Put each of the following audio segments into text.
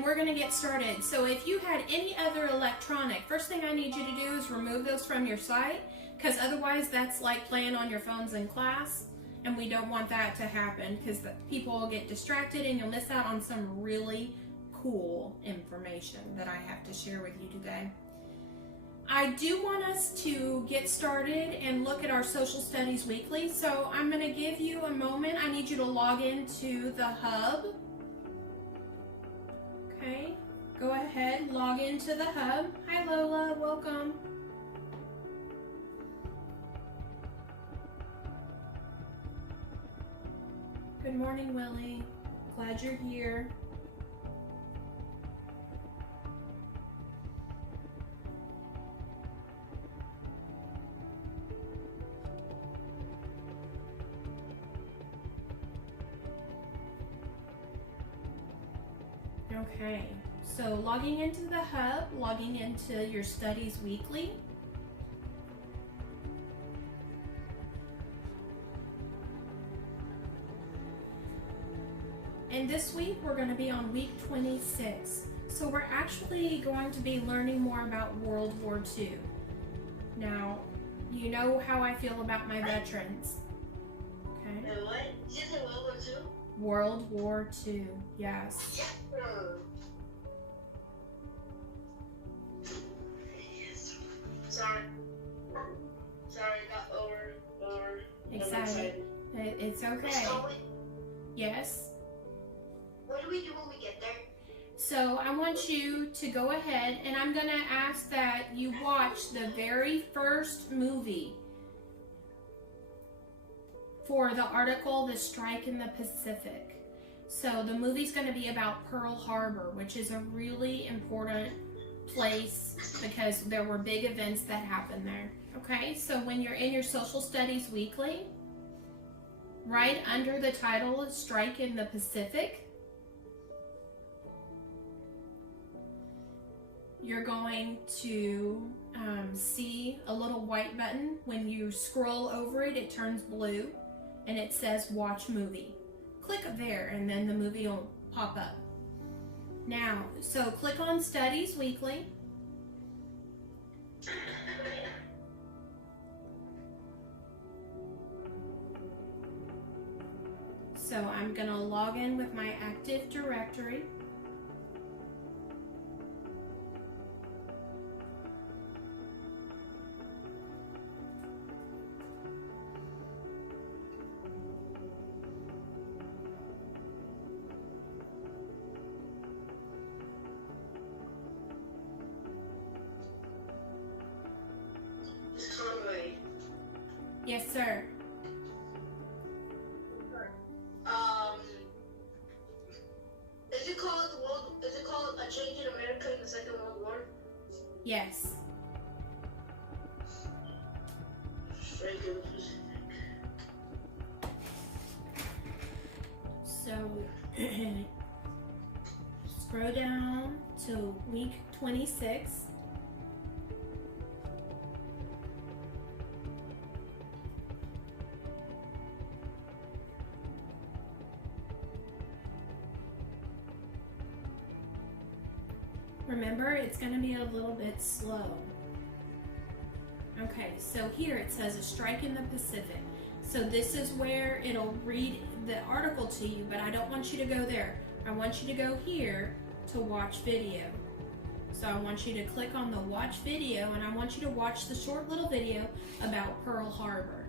and we're going to get started. So if you had any other electronic, first thing I need you to do is remove those from your site, because otherwise that's like playing on your phones in class, and we don't want that to happen because people will get distracted and you'll miss out on some really cool information that I have to share with you today. I do want us to get started and look at our social studies weekly, so I'm going to give you a moment. I need you to log into the hub. Okay, go ahead, log into the hub. Hi Lola, welcome. Good morning, Willie. Glad you're here. Okay, so logging into the hub, logging into your studies weekly. And this week we're going to be on week 26. So we're actually going to be learning more about World War II. Now, you know how I feel about my veterans. Okay. And what? Is it World War II? World War II, yes. Yes. Sorry, got over. Excited. It's okay. Yes. What do we do when we get there? So I want you to go ahead, and I'm going to ask that you watch the very first movie for the article, The Strike in the Pacific. So the movie's going to be about Pearl Harbor, which is a really important place because there were big events that happened there. Okay, so when you're in your social studies weekly, right under the title is Strike in the Pacific, you're going to see a little white button. When you scroll over it, it turns blue and it says watch movie. Click there and then the movie will pop up. Now, so click on Studies Weekly. So I'm going to log in with my Active Directory. Conway. Yes, sir. Is it called A Change in America in the Second World War? Yes. Very good. So scroll down to week 26. Remember, it's going to be a little bit slow. Okay, so here it says A Strike in the Pacific. So this is where it'll read the article to you, but I don't want you to go there. I want you to go here to watch video. So I want you to click on the watch video, and I want you to watch the short little video about Pearl Harbor.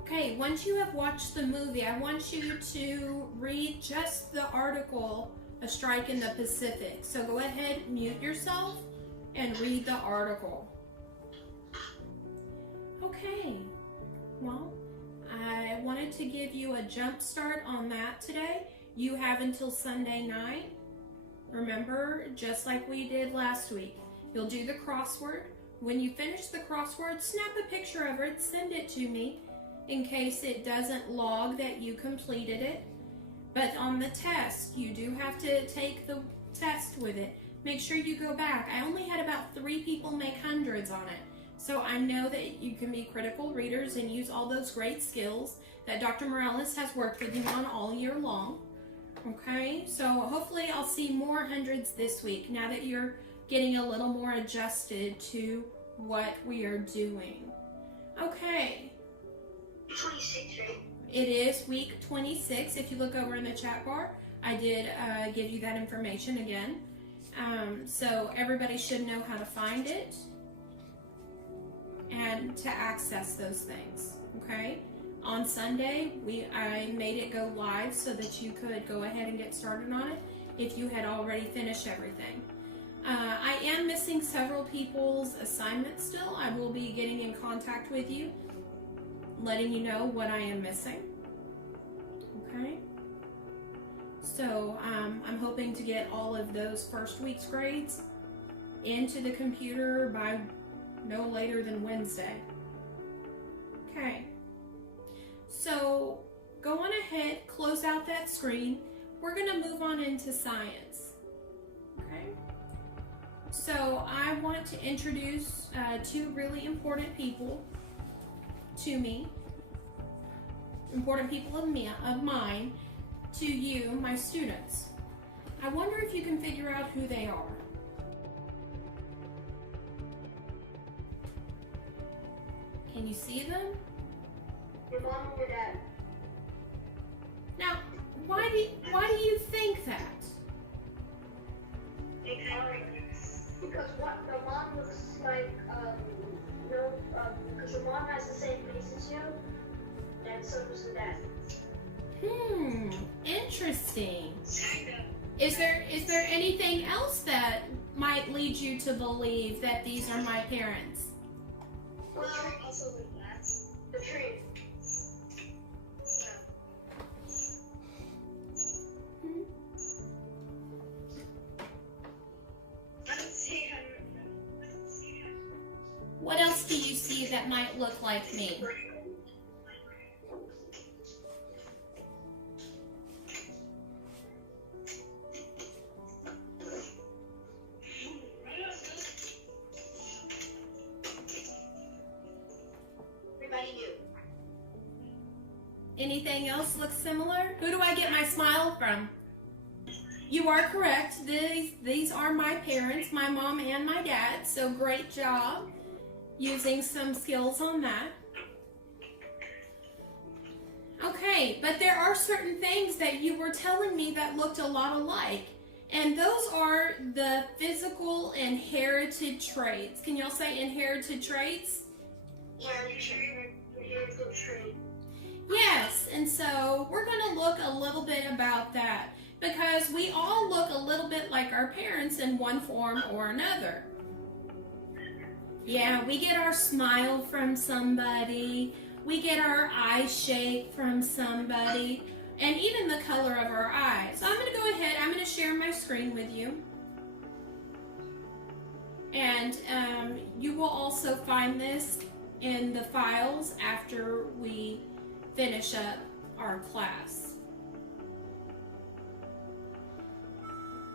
Okay, once you have watched the movie, I want you to read just the article, A Strike in the Pacific. So go ahead, mute yourself, and read the article. Okay, well, I wanted to give you a jump start on that today. You have until Sunday night. Remember, just like we did last week, you'll do the crossword. When you finish the crossword, snap a picture of it, send it to me in case it doesn't log that you completed it. But on the test, you do have to take the test with it. Make sure you go back. I only had about 3 people make hundreds on it. So I know that you can be critical readers and use all those great skills that Dr. Morales has worked with you on all year long. Okay, so hopefully I'll see more hundreds this week now that you're getting a little more adjusted to what we are doing. Okay. 26, right? It is week 26. If you look over in the chat bar, I did give you that information again. So everybody should know how to find it and to access those things, okay? On Sunday, I made it go live so that you could go ahead and get started on it if you had already finished everything. I am missing several people's assignments still. I will be getting in contact with you, letting you know what I am missing. Okay? So I'm hoping to get all of those first week's grades into the computer by no later than Wednesday. Okay. So go on ahead, close out that screen. We're going to move on into science. Okay? So I want to introduce two really important people to me, important people of mine, to you, my students. I wonder if you can figure out who they are. Can you see them? Your mom and your dad. Now, why do you think that? Because what the mom looks like, because your mom has the same face as you, and so does the dad. Interesting. Is there anything else that might lead you to believe that these are my parents? Well, also like that. The tree. What else do you see that might look like me? Anything else look similar? Who do I get my smile from? You are correct. These are my parents, my mom and my dad. So great job using some skills on that. Okay, but there are certain things that you were telling me that looked a lot alike. And those are the physical inherited traits. Can y'all say inherited traits? Yeah, inherited trait. Yes, and so we're going to look a little bit about that because we all look a little bit like our parents in one form or another. Yeah, we get our smile from somebody, we get our eye shape from somebody, and even the color of our eyes. So I'm going to go ahead, I'm going to share my screen with you. And you will also find this in the files after we finish up our class.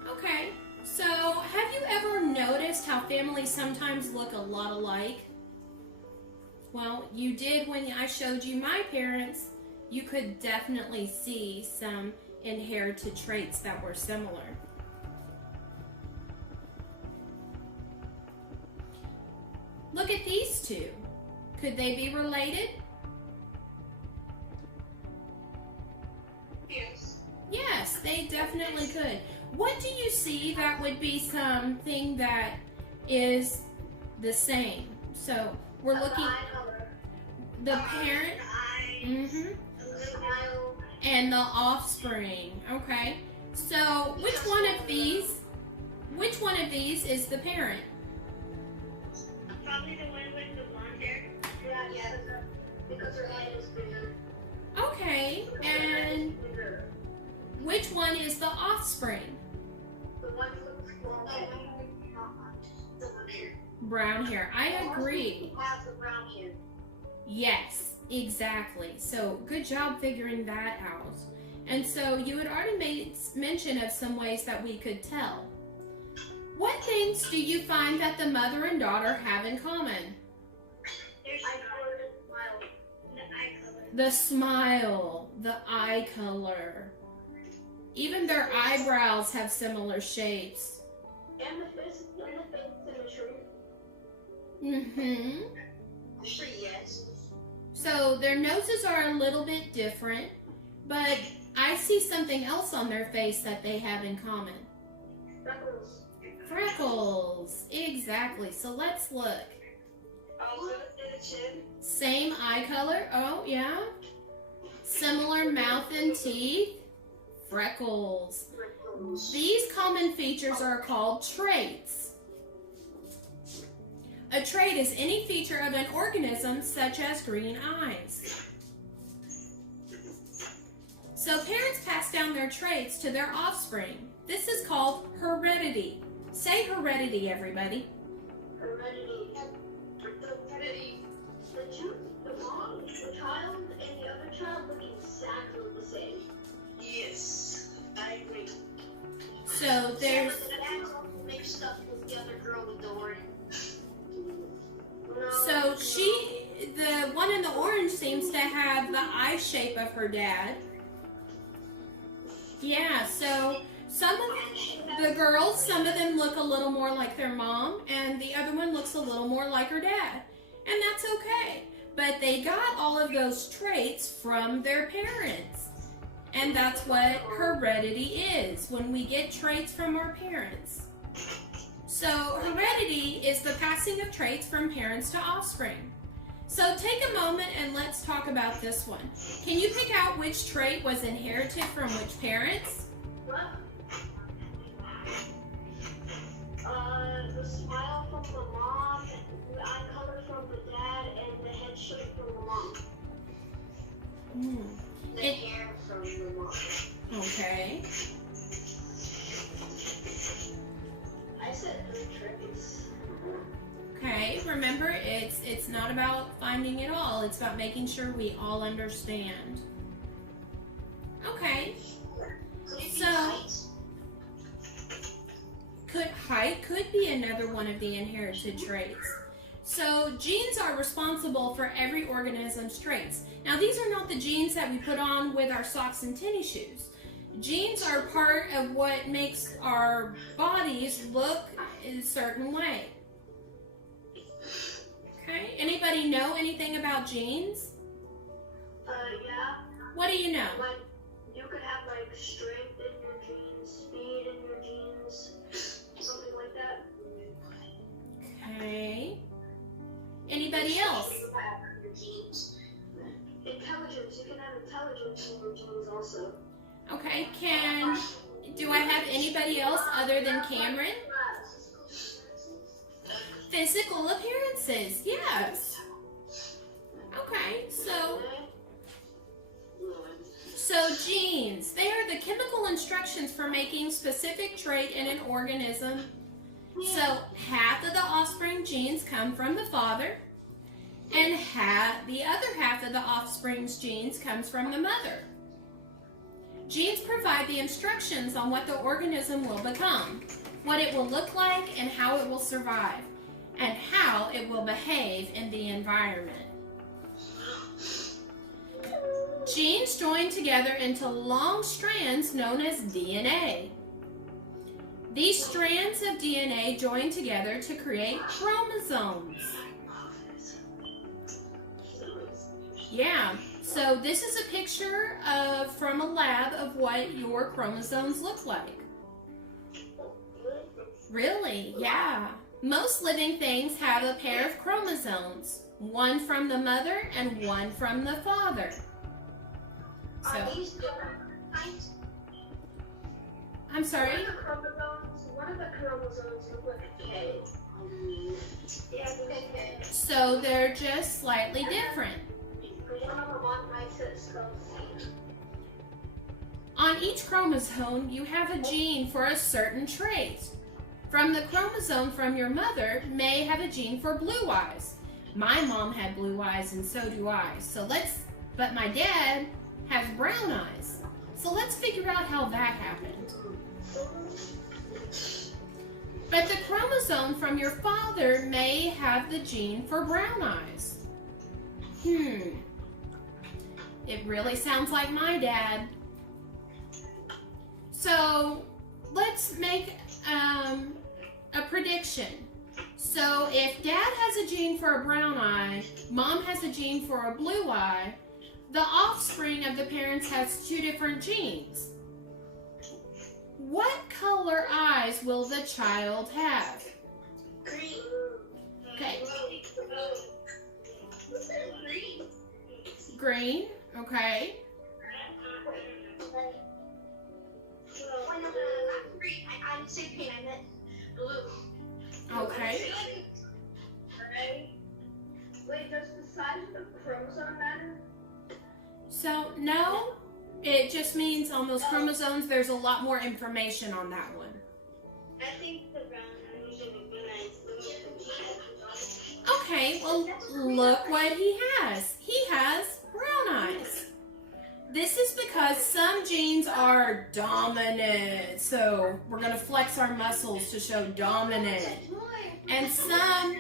Okay, so have you ever noticed how families sometimes look a lot alike? Well, you did when I showed you my parents. You could definitely see some inherited traits that were similar. Look at these two. Could they be related? Yes, they definitely could. What do you see that would be something that is the same? So we're looking the parent and the offspring. Okay. So which one of these is the parent? Probably the one with the blonde hair. Yeah, because her head is bigger. Okay, and which one is the offspring? The one with the blonde hair. Brown hair. I agree. Has the brown hair. Yes, exactly. So good job figuring that out. And so you had already made mention of some ways that we could tell. What things do you find that the mother and daughter have in common? There's eye color and smile. The eye color. The smile, the eye color. Even their eyebrows have similar shapes. And the face symmetry. Mm-hmm. Sure, yes. So their noses are a little bit different, but I see something else on their face that they have in common. Freckles. Freckles. Exactly. So let's look. The chin. Same eye color. Oh, yeah. Similar mouth and teeth. Freckles. These common features are called traits. A trait is any feature of an organism, such as green eyes. So parents pass down their traits to their offspring. This is called heredity. Say heredity, everybody. Heredity. Heredity. The mom, the child, and the other child look exactly the same. Yes, I agree. So there's... The dad also mixed up with the other girl with the orange. So the one in the orange seems to have the eye shape of her dad. Yeah, so some of the girls, some of them look a little more like their mom, and the other one looks a little more like her dad. And that's okay. But they got all of those traits from their parents. And that's what heredity is, when we get traits from our parents. So heredity is the passing of traits from parents to offspring. So take a moment and let's talk about this one. Can you pick out which trait was inherited from which parents? The smile from the mom, the eye color from the dad, and the head shape from the mom. The hair from the mom. Okay. I said 3 traits. Okay, remember it's not about finding it all, it's about making sure we all understand. Okay. So height could be another one of the inherited traits. So genes are responsible for every organism's traits. Now these are not the genes that we put on with our socks and tennis shoes. Genes are part of what makes our bodies look in a certain way. Okay, anybody know anything about genes? Yeah. What do you know? Like, you could have like strength in your genes, speed in your genes, something like that. Okay. Anybody else? Intelligence. You can have intelligence in your genes also. Okay, do I have anybody else other than Cameron? Physical appearances, yes. Okay, so genes, they are the chemical instructions for making specific trait in an organism. So half of the offspring genes come from the father, and the other half of the offspring's genes comes from the mother. Genes provide the instructions on what the organism will become, what it will look like, and how it will survive, and how it will behave in the environment. Genes join together into long strands known as DNA. These strands of DNA join together to create chromosomes. Yeah, so this is a picture from a lab of what your chromosomes look like. Really? Yeah. Most living things have a pair of chromosomes, one from the mother and one from the father. Are these different kinds? I'm sorry? One of the chromosomes look like a K. Yeah, K. So they're just slightly different. One of them on my spells C. On each chromosome, you have a gene for a certain trait. From the chromosome from your mother may have a gene for blue eyes. My mom had blue eyes and so do I. But my dad has brown eyes. So let's figure out how that happened. But the chromosome from your father may have the gene for brown eyes. It really sounds like my dad. So let's make a prediction. So if Dad has a gene for a brown eye, Mom has a gene for a blue eye, the offspring of the parents has two different genes. What color eyes will the child have? Green. Okay. Green, okay. I didn't say green, I meant blue. Okay. Wait, does the size of the chromosome matter? So, no, it just means on those chromosomes there's a lot more information on that one. I think the brown eyes are the Okay, well, look what he has. He has brown eyes. This is because some genes are dominant, so we're going to flex our muscles to show dominant. And some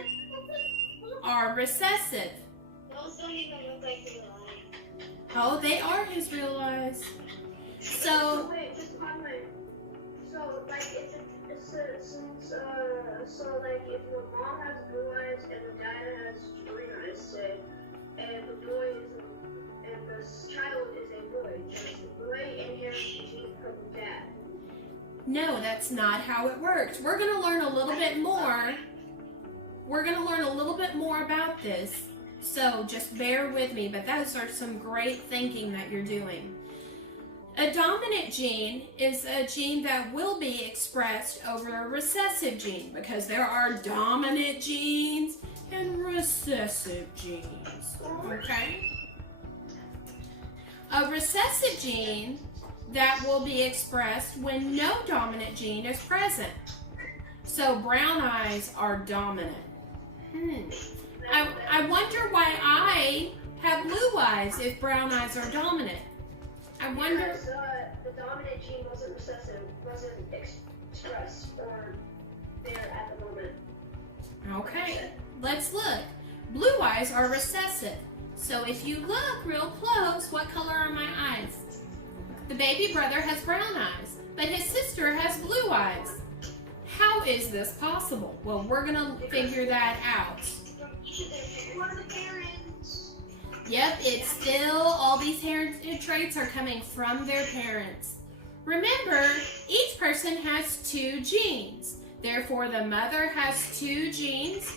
are recessive. Those don't even look like real eyes. Oh, they are his real eyes. So, Wait, just Conway. So, like, so like, if the mom has blue eyes and the dad has green eyes, say, and the boy is, and the child is a boy, does the boy inherit the gene from the dad? no, that's not how it works. We're going to learn a little bit more. We're going to learn a little bit more about this. So just bear with me, but those are some great thinking that you're doing. A dominant gene is a gene that will be expressed over a recessive gene because there are dominant genes and recessive genes, okay? A recessive gene that will be expressed when no dominant gene is present. So brown eyes are dominant. I wonder why I have blue eyes if brown eyes are dominant. I wonder. Because the dominant gene wasn't recessive, wasn't expressed or there at the moment. Okay, let's look. Blue eyes are recessive. So if you look real close, what color are my eyes? The baby brother has brown eyes, but his sister has blue eyes. How is this possible? Well, we're gonna figure that out. One of the parents. Yep, it's still all these heritage traits are coming from their parents. Remember, each person has two genes. Therefore, the mother has two genes.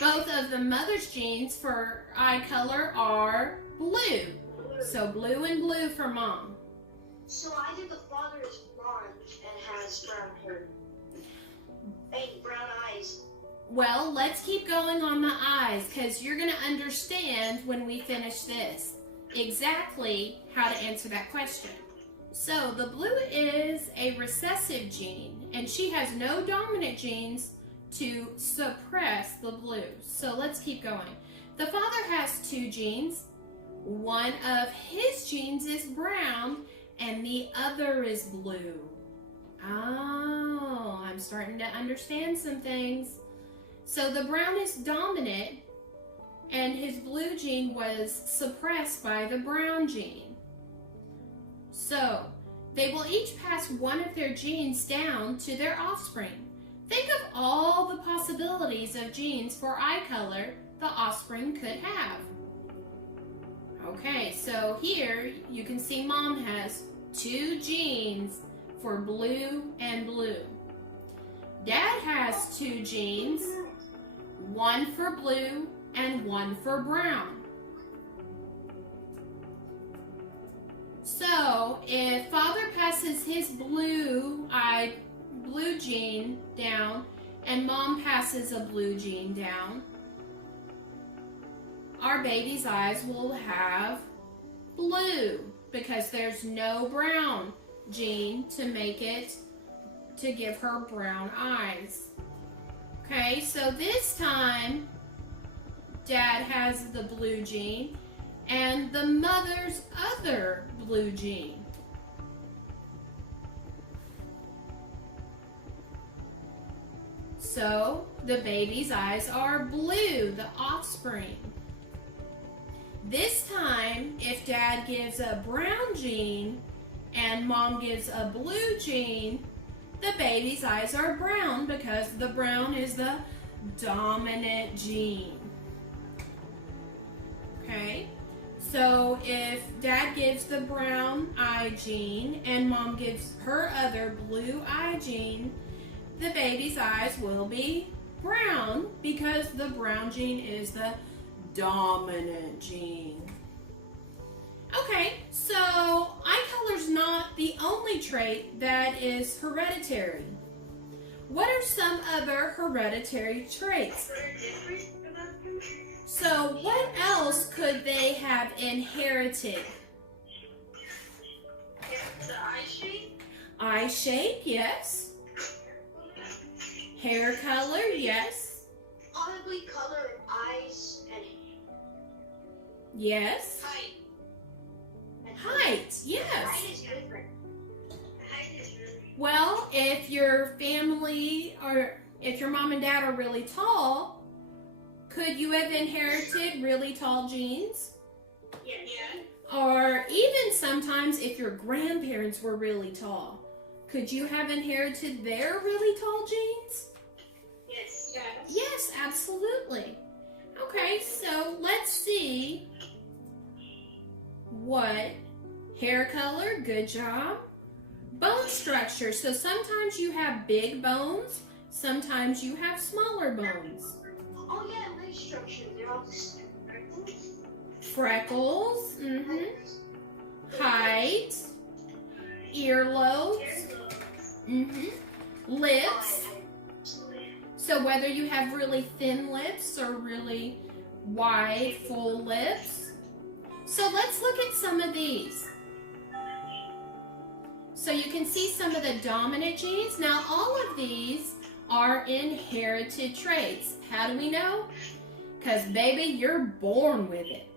Both of the mother's genes for eye color are blue. So blue and blue for mom. So either the father is blonde and has brown hair. Hey, brown eyes. Well, let's keep going on the eyes because you're going to understand when we finish this exactly how to answer that question. So the blue is a recessive gene and she has no dominant genes to suppress the blue. So let's keep going. The father has two genes. One of his genes is brown and the other is blue. Oh, I'm starting to understand some things. So the brown is dominant and his blue gene was suppressed by the brown gene. So they will each pass one of their genes down to their offspring. Think of all the possibilities of genes for eye color the offspring could have. Okay, so here you can see mom has two genes for blue and blue. Dad has two genes, one for blue and one for brown. So if father passes his blue gene down and mom passes a blue gene down, our baby's eyes will have blue because there's no brown gene to give her brown eyes. Okay, so this time Dad has the blue gene and the mother's other blue gene. So the baby's eyes are blue, the offspring. This time, if Dad gives a brown gene and mom gives a blue gene, the baby's eyes are brown because the brown is the dominant gene. Okay? So if dad gives the brown eye gene and mom gives her other blue eye gene, the baby's eyes will be brown because the brown gene is the dominant gene. Okay, so eye color's not the only trait that is hereditary. What are some other hereditary traits? So what else could they have inherited? The eye shape? Eye shape, yes. Hair color, yes. Probably color of eyes and Yes. height. Height, yes. Height is different. Height is really Well, if your family or if your mom and dad are really tall, could you have inherited really tall genes? yeah. Or even sometimes if your grandparents were really tall, could you have inherited their really tall genes? Yes. Yes, absolutely. Okay, so let's see what hair color, good job. Bone structure, so sometimes you have big bones, sometimes you have smaller bones. Oh yeah, leg structure. They're all just freckles. Freckles, height, earlobes, lips. So whether you have really thin lips or really wide, full lips. So let's look at some of these. So you can see some of the dominant genes. Now all of these are inherited traits. How do we know? Because baby, you're born with it.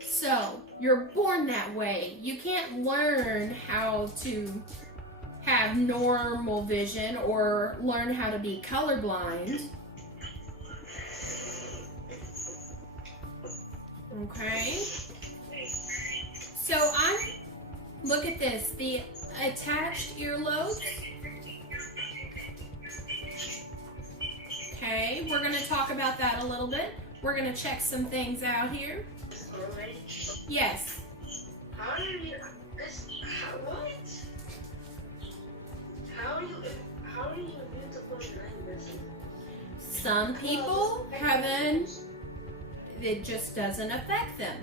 So you're born that way. You can't learn how to have normal vision or learn how to be colorblind. Okay. So look at this, the attached earlobes. Okay, we're going to talk about that a little bit. We're going to check some things out here. Yes. How do you what? How do you use the point this? Some people haven't, it just doesn't affect them.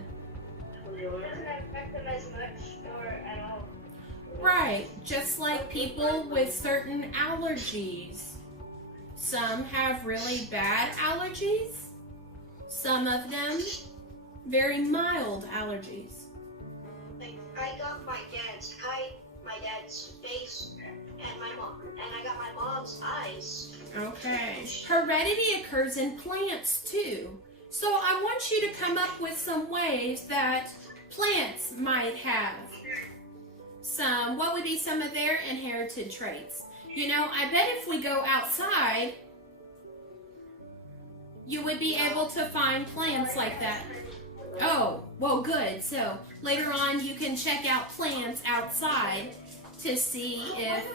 It doesn't affect them as much or at all. Right, just like people with certain allergies. Some have really bad allergies. Some of them very mild allergies. Like I got my dad's height, my dad's face, and my mom, and I got my mom's eyes. Okay. Heredity occurs in plants too. So I want you to come up with some ways that plants might have what would be some of their inherited traits? You know, I bet if we go outside, you would be able to find plants like that. Oh, well, good. So later on, you can check out plants outside to see if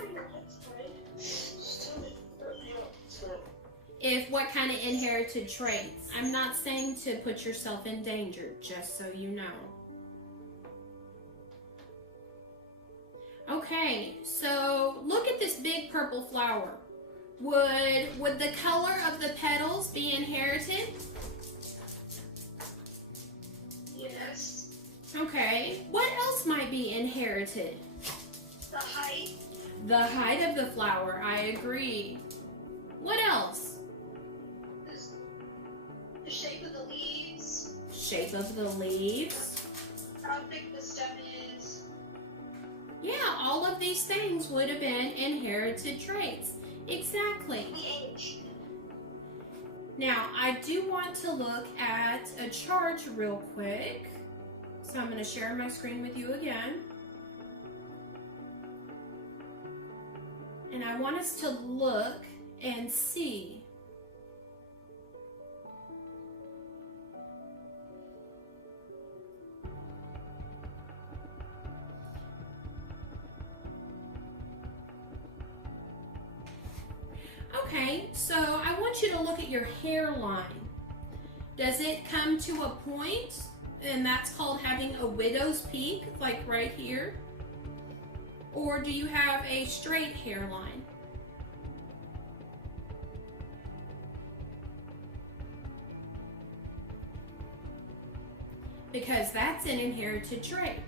what kind of inherited traits. I'm not saying to put yourself in danger, just so you know. Okay, so look at this big purple flower. Would the color of the petals be inherited? Yes. Okay, what else might be inherited? The height. The height of the flower, I agree. What else? The shape of the leaves. Shape of the leaves. How thick the stem is. Yeah, all of these things would have been inherited traits. Exactly. The age. Now, I do want to look at a chart real quick. So I'm going to share my screen with you again. And I want us to look and see Okay, so I want you to look at your hairline. Does it come to a point, and that's called having a widow's peak, like right here? Or do you have a straight hairline? Because that's an inherited trait.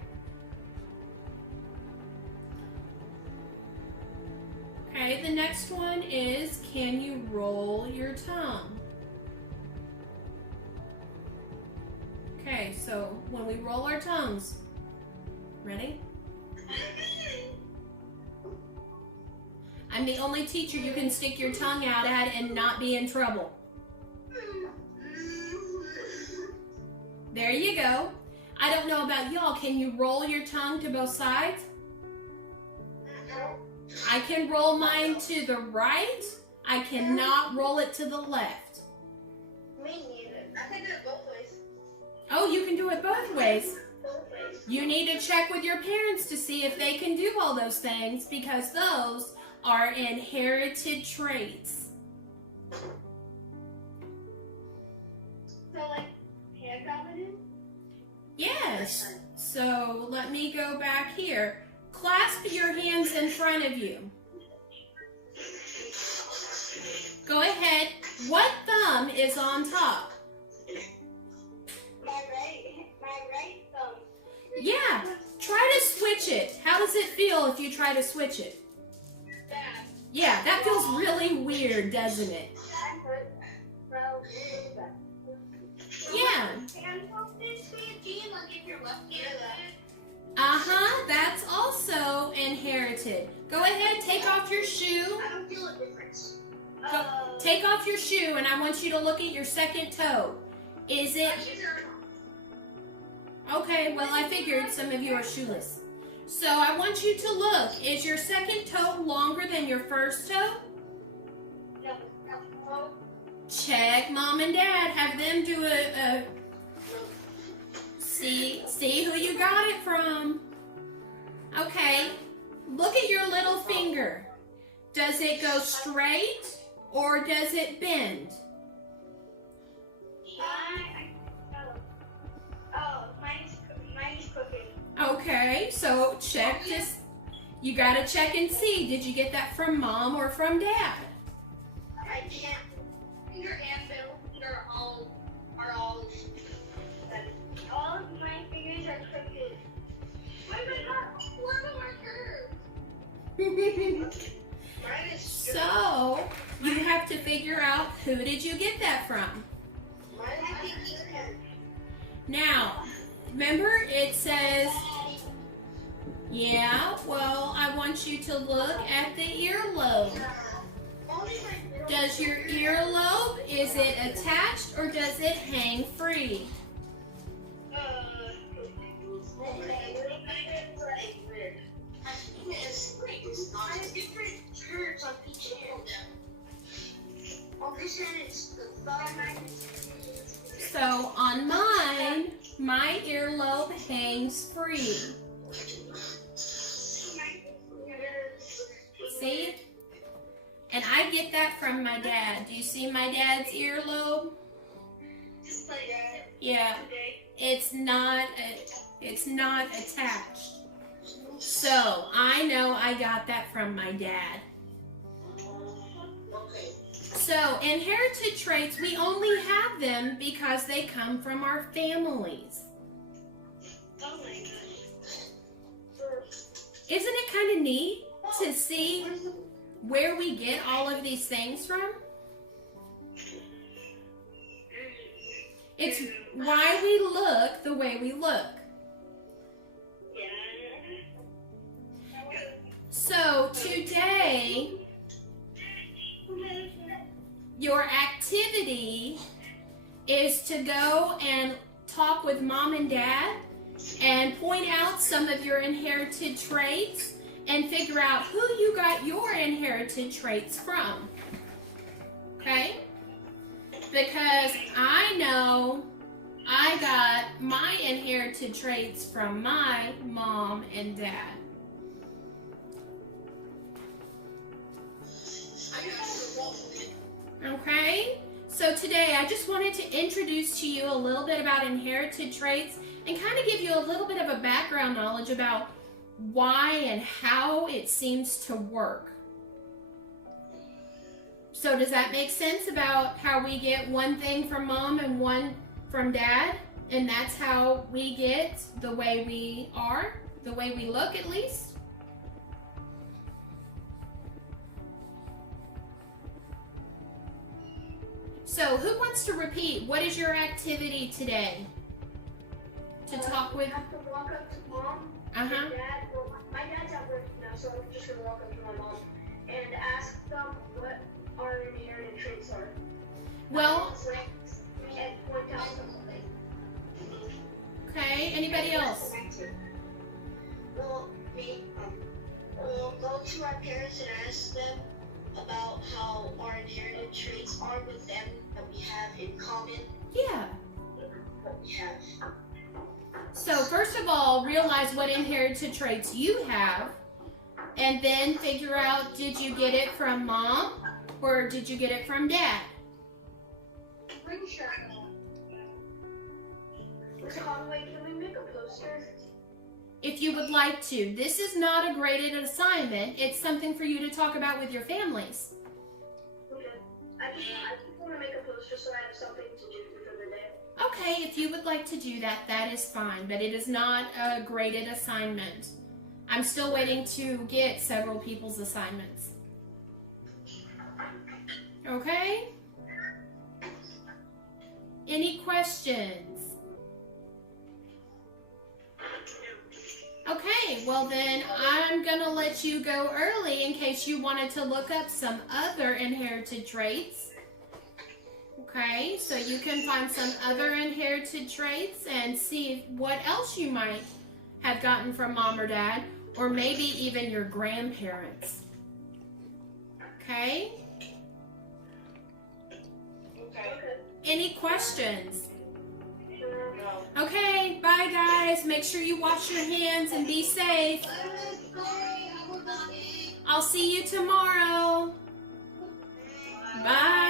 Okay, the next one is, can you roll your tongue? Okay, so when we roll our tongues, ready? I'm the only teacher you can stick your tongue out at and not be in trouble. There you go. I don't know about y'all. Can you roll your tongue to both sides? I can roll mine to the right. I cannot roll it to the left. Me neither. I can do it both ways. Oh, you can do it both ways. You need to check with your parents to see if they can do all those things, because those are inherited traits. So, like, hand confidence? Yes. So let me go back here. Clasp your hands in front of you. Go ahead. What thumb is on top? My right thumb. Yeah. Try to switch it. How does it feel if you try to switch it? Bad. Yeah, that feels really weird, doesn't it? That hurt. Bro, Yeah. hand confidence, Gene, like if you're left handed. Uh-huh. That's also inherited. Go ahead, take off your shoe. I don't feel a difference. Take off your shoe, and I want you to look at your second toe. Is it... Okay, well, I figured some of you are shoeless. So I want you to look. Is your second toe longer than your first toe? No. Check Mom and Dad. Have them do a see who you got it from. Okay, look at your little finger. Does it go straight or does it bend? Mine's crooked. Okay, so check this. You gotta check and see. Did you get that from Mom or from Dad? I can't. Finger and middle finger are all of my fingers are crooked. Why am I not? Where are my curves? Mine is straight. So you have to figure out, who did you get that from? Now, remember it says, yeah, well, I want you to look at the earlobe. Does your earlobe, is it attached or does it hang free? So on mine, my earlobe hangs free. See? And I get that from my dad. Do you see my dad's earlobe? Yeah. It's not attached. So I know I got that from my dad. So inherited traits, we only have them because they come from our families. Isn't it kind of neat to see where we get all of these things from? It's why we look the way we look. So today, your activity is to go and talk with Mom and Dad and point out some of your inherited traits and figure out who you got your inherited traits from. Okay? Because I know I got my inherited traits from my mom and dad. So today I just wanted to introduce to you a little bit about inherited traits and kind of give you a little bit of a background knowledge about why and how it seems to work. So does that make sense about how we get one thing from mom and one from dad? And that's how we get the way we are, the way we look at least? So who wants to repeat? What is your activity today? To talk with? I have to walk up to mom and dad. Well, my dad's at work now, so I'm just going to walk up to my mom and ask them what our inherited traits are. Well, and point out something. okay, anybody else? Well, we'll go to our parents and ask them about how our inherited traits are with them that we have in common. Yeah. What we have. So first of all, realize what inherited traits you have, and then figure out, did you get it from mom or did you get it from dad? Conway, can we make a poster? If you would like to. This is not a graded assignment. It's something for you to talk about with your families. Okay. I just want to make a poster so I have something to do for the day. Okay, if you would like to do that, that is fine, but it is not a graded assignment. I'm still waiting to get several people's assignments. Okay? Any questions? Okay, well then I'm gonna let you go early in case you wanted to look up some other inherited traits. Okay, so you can find some other inherited traits and see what else you might have gotten from mom or dad, or maybe even your grandparents. Okay? Okay. Any questions? Okay, bye guys. Make sure you wash your hands and be safe. I'll see you tomorrow. Bye.